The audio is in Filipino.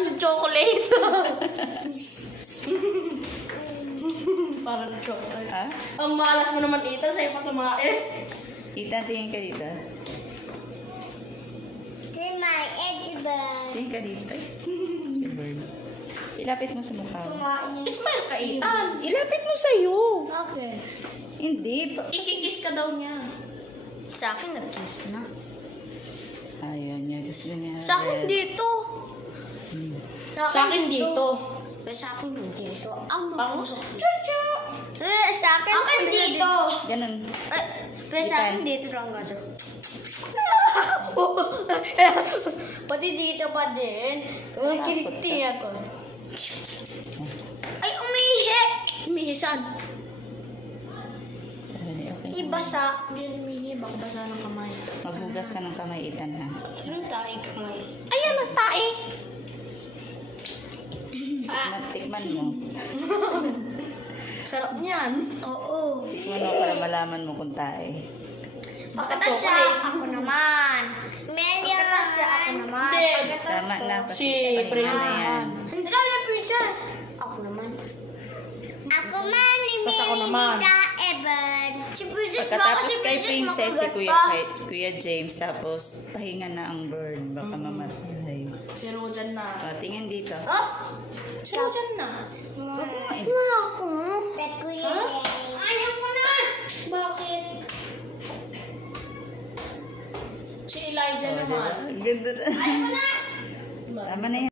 si chocolate. Parang chocolate. Ha? Ang malas mo naman, Ethan. Sa'yo pa tumae. Ethan, tingin ka dito. Tingin ka dito. Si Bird. Ilapit mo sa mukha mo. Smile ka, Ethan. Ilapit mo sa'yo. Okay. Hindi. Ikikis ka daw niya. Sa akin, nag-kiss na. Ayaw niya. Gusto niya. Sa akin dito. Sa akin dito. Pero sa akin dito. Ako. Chuchu. Sa akin dito. Ganun. Pero sa akin dito lang gaso. Pati dito pa din. Kinikti ako. Ay, umihi! Umihi saan? Okay. Ibasa. Hindi yan umihi. Baka basa ng kamay. Maghugas ka ng kamay, Ethan, ha? Ang tayo kamay. Ayan, mas tae. Tikman mo. Sarap niyan. Oo. Tikman mo para malaman mo kung tae. Pagkatasya, ako naman. Pagkatasya, ako naman. Hindi. Tama na. Si pahinga Princess na yan. naman. Ikaw na, princess. Ako naman. Ako man, Tapos ako naman. Evan. Si princess ba? Pagkatapos Kasi kay Princess, si makagat pa. Kuya James, tapos pahinga na ang Bird. Baka mamatay. Si Rojan na. Tingin dito. Oh? Si Rojan na. Wala ako. Ayaw ko na. Bakit? Si Elijah naman. Ganda. Ayaw ko na. Tama na yan.